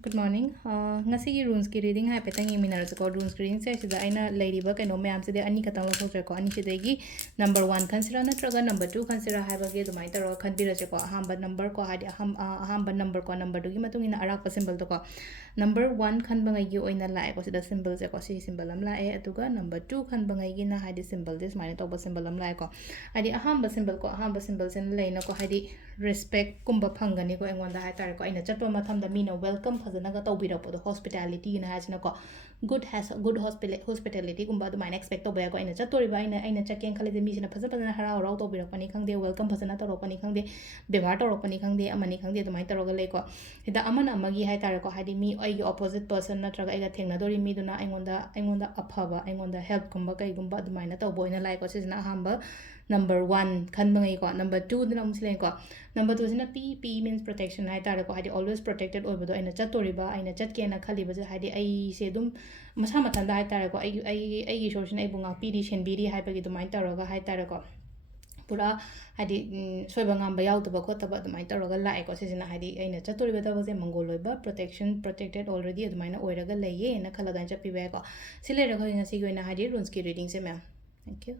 Good morning. Ngasi runes ki reading hai petang yeminar ko runes reading se sida aina lairiba kaino mayam se de ani khatang lo thok ko ani se degi number 1 consider natraga number 2 consider hai bage dumai taro khanbira se ko ahamba number ko hadi ahamba number ko number du gi matung ina arak pa symbol to ko number 1 khan bangai gi oina la ko sida symbol se ko si symbol am la e atuga number 2 khan bangai gi na hadi symbol this mine to ba symbol am la ko hadi ahamba symbol sen leina ko hadi respect kumba phangani ko engonda hai tar ko aina chatwa matham da mina welcome phazana ga tawbirapod hospitality na hasna ko good hospitality kumba du mine expect to ba ko aina chatori ba aina chaken khale de mi sina phaza phazana harau rau tawbirapani khangde welcome phazana taropani khangde bevar taropani khangde amani khangde du mine taroga le ko hida amana amagi hai tar ko hadi mi ai opposite person na traga aiga thengna dori mi duna aingonda aphaba aingonda help kumba kai kumba du mine tawbo ina lai ko sina hamba number 1 khan bangai ko number 2 dina musle ko number 2 sina p means protection hai tar ko hadi always protected oibodo aina chatoriba aina chatke na khaliba je hadi ai se dum masa mathanda hai tar ko ai source ai bunga piri senbiri hai bagi du mine taroga hai tar ko pura hadi soiba ngamba yaudaba khotaba du mine taroga lai ko sina hadi aina chatoriba ta base mongoloiba protected already du mine oiraga leye na khalaga chapi ba ko sile ra ko ngasi ko ina hadi runes ki reading se ma'am thank you